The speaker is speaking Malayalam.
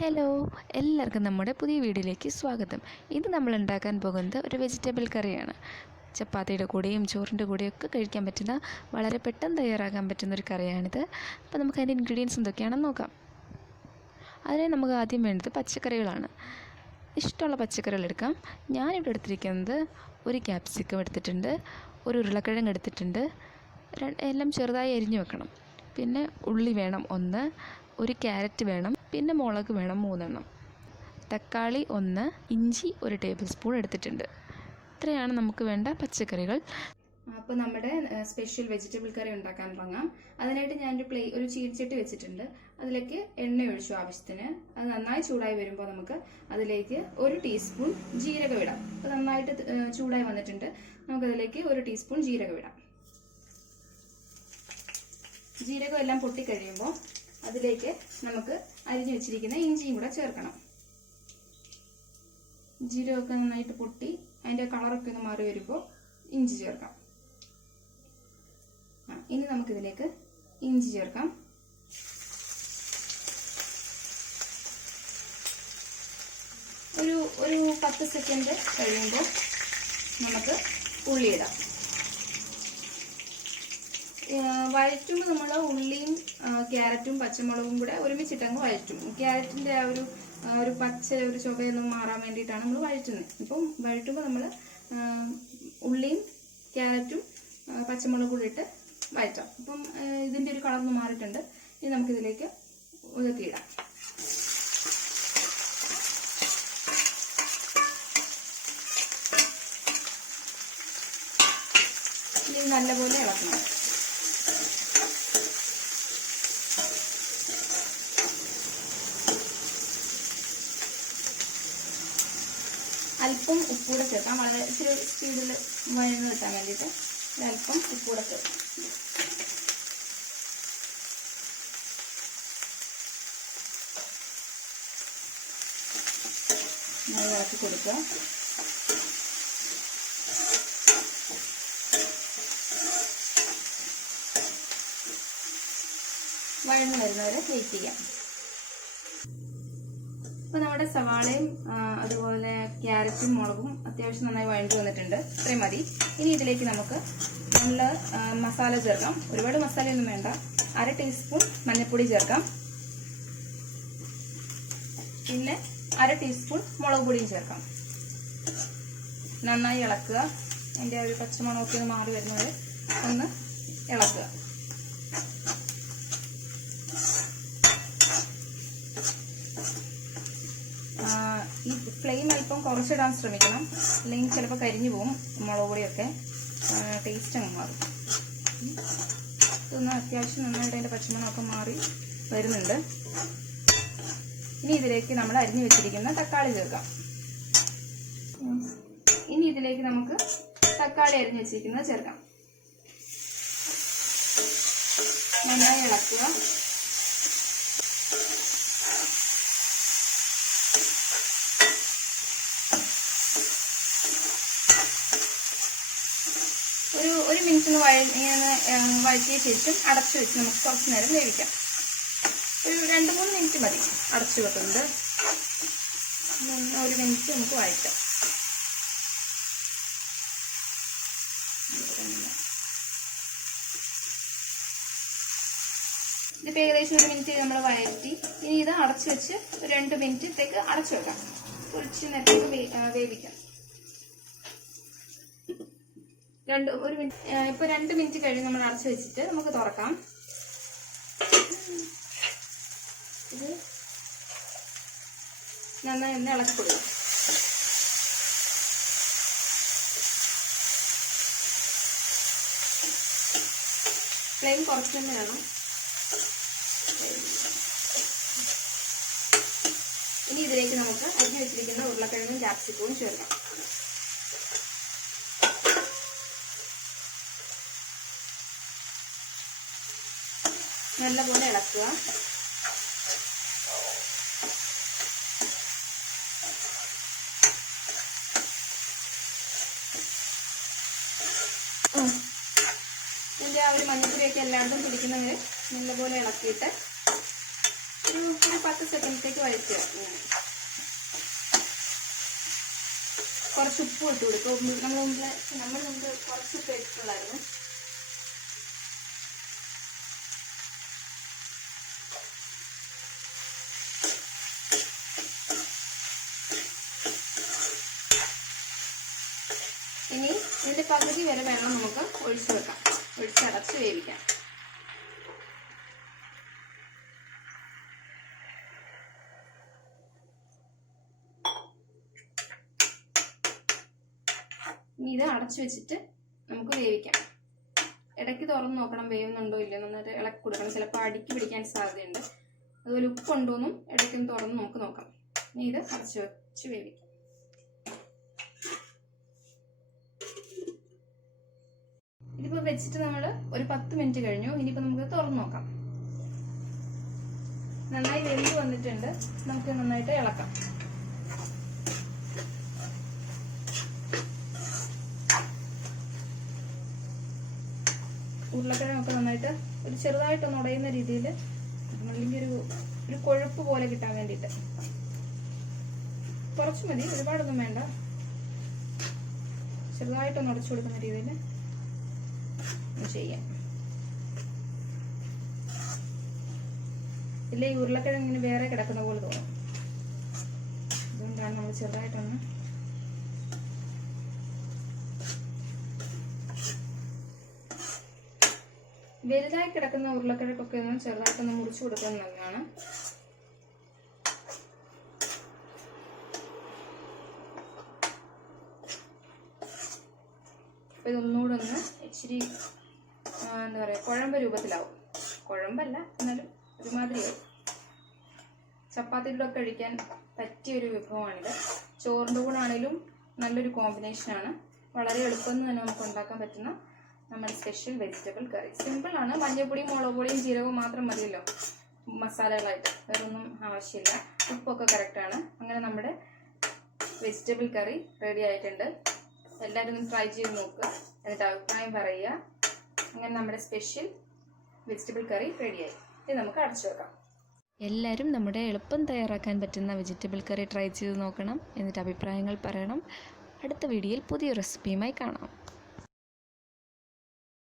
ഹലോ, എല്ലാവർക്കും നമ്മുടെ പുതിയ വീഡിയോയിലേക്ക് സ്വാഗതം. ഇന്ന് നമ്മൾ ഉണ്ടാക്കാൻ പോകുന്നത് ഒരു വെജിറ്റബിൾ കറിയാണ്. ചപ്പാത്തിയുടെ കൂടെയും ചോറിൻ്റെ കൂടെയൊക്കെ കഴിക്കാൻ പറ്റുന്ന വളരെ പെട്ടെന്ന് തയ്യാറാക്കാൻ പറ്റുന്ന ഒരു കറിയാണിത്. അപ്പോൾ നമുക്ക് അതിൻ്റെ ഇൻഗ്രീഡിയൻസ് എന്തൊക്കെയാണെന്ന് നോക്കാം. അതിന് നമുക്ക് ആദ്യം വേണ്ടത് പച്ചക്കറികളാണ്. ഇഷ്ടമുള്ള പച്ചക്കറികൾ എടുക്കാം. ഞാനിവിടെ എടുത്തിരിക്കുന്നത് ഒരു ക്യാപ്സിക്കം എടുത്തിട്ടുണ്ട്, ഒരു ഉരുളക്കിഴങ്ങ് എടുത്തിട്ടുണ്ട്. എല്ലാം ചെറുതായി അരിഞ്ഞു വെക്കണം. പിന്നെ ഉള്ളി വേണം 1, ഒരു ക്യാരറ്റ് വേണം, പിന്നെ മുളക് വേണം 3 എണ്ണം, തക്കാളി 1, ഇഞ്ചി 1 ടേബിൾ സ്പൂൺ എടുത്തിട്ടുണ്ട്. ഇത്രയാണ് നമുക്ക് വേണ്ട പച്ചക്കറികൾ. അപ്പോൾ നമ്മുടെ സ്പെഷ്യൽ വെജിറ്റബിൾ കറി ഉണ്ടാക്കാൻ തുടങ്ങാം. അതിനായിട്ട് ഞാനൊരു ഒരു ചീനിച്ചട്ടി വെച്ചിട്ടുണ്ട്. അതിലേക്ക് എണ്ണ ഒഴിച്ചു ആവശ്യത്തിന്. അത് നന്നായി ചൂടായി വരുമ്പോൾ നമുക്ക് അതിലേക്ക് 1 ടീസ്പൂൺ ജീരകം ഇടാം. അപ്പോൾ നന്നായിട്ട് ചൂടായി വന്നിട്ടുണ്ട്. നമുക്കതിലേക്ക് 1 ടീസ്പൂൺ ജീരകം ഇടാം. ജീരകം എല്ലാം പൊട്ടിക്കഴിയുമ്പോൾ അതിലേക്ക് നമുക്ക് അരിഞ്ഞു വെച്ചിരിക്കുന്ന ഇഞ്ചിയും കൂടെ ചേർക്കണം. ജീരകമൊക്കെ നന്നായിട്ട് പൊട്ടി അതിൻ്റെ കളറൊക്കെ ഒന്ന് മാറി വരുമ്പോൾ ഇഞ്ചി ചേർക്കാം. ഇനി നമുക്കിതിലേക്ക് ഇഞ്ചി ചേർക്കാം. ഒരു 10 സെക്കൻഡ് കഴിയുമ്പോൾ നമുക്ക് ഉള്ളി ഇടാം. വഴറ്റുമ്പോൾ നമ്മൾ ഉള്ളിയും ക്യാരറ്റും പച്ചമുളകും കൂടെ ഒരുമിച്ചിട്ടങ്ങ് വഴറ്റും. ക്യാരറ്റിൻ്റെ ആ ഒരു പച്ച ഒരു ചുവയൊന്നും മാറാൻ വേണ്ടിയിട്ടാണ് നമ്മൾ വഴറ്റുന്നത്. ഇപ്പം വഴറ്റുമ്പോൾ നമ്മൾ ഉള്ളിയും ക്യാരറ്റും പച്ചമുളകും കൂടി ഇട്ട് വഴറ്റാം. അപ്പം ഇതിൻ്റെ ഒരു കളർന്ന് മാറിയിട്ടുണ്ട്. ഇനി നമുക്കിതിലേക്ക് ഉയർത്തിയിടാം. ഇനി നല്ലപോലെ ഇളക്കണം. അല്പം ഉപ്പൂടെ ചേർക്കാം. വളരെ ഇച്ചിരി സ്പീഡിൽ വഴന്ന് കിട്ടാൻ വേണ്ടിയിട്ട് അല്പം ഉപ്പൂടെ ചേർക്കാം. നല്ല ഇളക്കി കൊടുക്കുക. വഴന്ന് വരുന്നവരെ വെയിറ്റ് ചെയ്യാം. അപ്പോൾ നമ്മുടെ സവാളയും അതുപോലെ ക്യാരറ്റും മുളകും അത്യാവശ്യം നന്നായി വഴണ്ടി വന്നിട്ടുണ്ട്. ഇത്രയും മതി. ഇനി ഇതിലേക്ക് നമുക്ക് നല്ല മസാല ചേർക്കാം. ഒരുപാട് മസാലയൊന്നും വേണ്ട. 1/2 ടീസ്പൂൺ മഞ്ഞൾപ്പൊടി ചേർക്കാം. പിന്നെ 1/2 ടീസ്പൂൺ മുളക് പൊടിയും ചേർക്കാം. നന്നായി ഇളക്കുക. അതിൻ്റെ ഒരു പച്ചമണമൊക്കെ ഒന്ന് മാറി വരുന്നവരെ ഒന്ന് ഇളക്കുക. ഈ ഫ്ലെയിം അല്പം കുറച്ചിടാൻ ശ്രമിക്കണം, അല്ലെങ്കിൽ ചിലപ്പോൾ കരിഞ്ഞു പോകും. മുളക് പൊടിയൊക്കെ ടേസ്റ്റ് അങ്ങ് മാറും. ഇതൊന്ന് അത്യാവശ്യം നന്നായിട്ട് അതിൻ്റെ പച്ചമണമൊക്കെ മാറി വരുന്നുണ്ട്. ഇനി ഇതിലേക്ക് നമ്മൾ അരിഞ്ഞു വെച്ചിരിക്കുന്ന തക്കാളി ചേർക്കാം. ഇനി ഇതിലേക്ക് നമുക്ക് തക്കാളി അരിഞ്ഞു വെച്ചിരിക്കുന്നത് ചേർക്കാം. നന്നായി ഇളക്കുക. ഒരു മിനിറ്റ് വഴറ്റിയ ശേഷം അടച്ചു വെച്ച് നമുക്ക് കുറച്ച് നേരം വേവിക്കാം. ഒരു 2-3 മിനിറ്റ് മതി അടച്ചു വെക്കുന്നത്. 1 മിനിറ്റ് നമുക്ക് വഴറ്റാം. ഇതിപ്പോൾ ഏകദേശം 1 മിനിറ്റ് നമ്മൾ വഴറ്റി. ഇനി ഇത് അടച്ചു വെച്ച് 2 മിനിറ്റത്തേക്ക് അടച്ചു വെക്കാം. കുറച്ച് നേരത്തേക്ക് വേവിക്കാം. 1 മിനിറ്റ് ഇപ്പോൾ 2 മിനിറ്റ് കഴിഞ്ഞ് നമ്മൾ അടച്ചു വെച്ചിട്ട് നമുക്ക് തുറക്കാം. ഇത് നന്നായി ഒന്ന് ഇളക്കി കൊടുക്കാം. ഫ്ലെയിം കുറച്ച് തന്നെ വേണം. ഇനി ഇതിലേക്ക് നമുക്ക് അരിഞ്ഞു വെച്ചിരിക്കുന്ന ഉരുളക്കിഴങ്ങും ക്യാപ്സിക്കവും ചേർക്കാം. നല്ലപോലെ ഇളക്കുക. ഇതിൻ്റെ ആ ഒരു മഞ്ഞപ്പൊടിയൊക്കെ എല്ലായിടത്തും പിടിക്കുന്നവരെ നല്ലപോലെ ഇളക്കിയിട്ട് ഒരു 10 സെക്കൻഡത്തേക്ക് വഴറ്റുക. കുറച്ച് ഉപ്പ് ഇട്ട് കൊടുക്കും. നമ്മൾ മുമ്പ് കുറച്ച് ഉപ്പ് ഇട്ടിട്ടുള്ളായിരുന്നു. ഇനി ഇതിൻ്റെ പകുതി വരെ വെള്ളം നമുക്ക് ഒഴിച്ചു വെക്കാം. ഒഴിച്ചടച്ച് വേവിക്കാം. ഇനി ഇത് അടച്ചു വെച്ചിട്ട് നമുക്ക് വേവിക്കാം. ഇടയ്ക്ക് തുറന്ന് നോക്കണം വേവുന്നുണ്ടോ ഇല്ലയോ, നന്നായിട്ട് ഇളക്കി കൊടുക്കണം. ചിലപ്പോൾ അടിക്ക് പിടിക്കാൻ സാധ്യതയുണ്ട്. അതുപോലെ ഉപ്പുണ്ടോയെന്നും ഇടയ്ക്കൊന്ന് തുറന്ന് നമുക്ക് നോക്കാം. ഇനി ഇത് അടച്ചു വെച്ച് വേവിക്കാം. ഇതിപ്പോൾ വെച്ചിട്ട് നമ്മൾ ഒരു 10 മിനിറ്റ് കഴിഞ്ഞു. ഇനിയിപ്പോൾ നമുക്ക് തുറന്ന് നോക്കാം. നന്നായി വെന്ത് വന്നിട്ടുണ്ട്. നമുക്ക് നന്നായിട്ട് ഇളക്കാം. ഉരുളക്കിഴങ്ങൊക്കെ നന്നായിട്ട് ഒരു ചെറുതായിട്ടൊന്ന് ഉടയുന്ന രീതിയിൽ, അല്ലെങ്കിൽ ഒരു കൊഴുപ്പ് പോലെ കിട്ടാൻ വേണ്ടിയിട്ട് കുറച്ച് മതി, ഒരുപാടൊന്നും വേണ്ട. ചെറുതായിട്ടൊന്ന് ഉടച്ചു കൊടുക്കുന്ന രീതിയിൽ ചെയ്യാം. ഇല്ല, ഈ ഉരുളക്കിഴങ്ങിന് വേറെ കിടക്കുന്ന പോലെ തോന്നും. അതുകൊണ്ടാണ് നമ്മൾ ചെറുതായിട്ടൊന്ന് വലുതായി കിടക്കുന്ന ഉരുളക്കിഴക്കൊക്കെ ഒന്ന് ചെറുതായിട്ടൊന്ന് മുറിച്ചു കൊടുക്കുന്നത് നല്ലതാണ്. അപ്പൊ ഇതൊന്നുകൂടെ ഒന്ന് ഇച്ചിരി എന്താ പറയുക, കുഴമ്പ് രൂപത്തിലാവും. കുഴമ്പല്ല, എന്നാലും ഒരുമാതിരിയാവും. ചപ്പാത്തിയുടെ ഒക്കെ കഴിക്കാൻ പറ്റിയൊരു വിഭവമാണിത്. ചോറിൻ്റെ കൂടെ ആണെങ്കിലും നല്ലൊരു കോമ്പിനേഷനാണ്. വളരെ എളുപ്പമെന്ന് തന്നെ നമുക്ക് ഉണ്ടാക്കാൻ പറ്റുന്ന നമ്മുടെ സ്പെഷ്യൽ വെജിറ്റബിൾ കറി. സിമ്പിളാണ്. മഞ്ഞൾപ്പൊടിയും മുളക് പൊടിയും ജീരകവും മാത്രം മതിയല്ലോ മസാലകളായിട്ട്, വേറൊന്നും ആവശ്യമില്ല. ഉപ്പൊക്കെ കറക്റ്റാണ്. അങ്ങനെ നമ്മുടെ വെജിറ്റബിൾ കറി റെഡി ആയിട്ടുണ്ട്. എല്ലാവരും ഒന്ന് ട്രൈ ചെയ്ത് നോക്കുക, എന്നിട്ട് അഭിപ്രായം പറയുക. അങ്ങനെ നമ്മുടെ സ്പെഷ്യൽ വെജിറ്റബിൾ കറി റെഡിയായി. ഇത് നമുക്ക് അടച്ചു വെക്കാം. എല്ലാവരും നമ്മുടെ എളുപ്പം തയ്യാറാക്കാൻ പറ്റുന്ന വെജിറ്റബിൾ കറി ട്രൈ ചെയ്ത് നോക്കണം, എന്നിട്ട് അഭിപ്രായങ്ങൾ പറയണം. അടുത്ത വീഡിയോയിൽ പുതിയ റെസിപ്പിയുമായി കാണാം.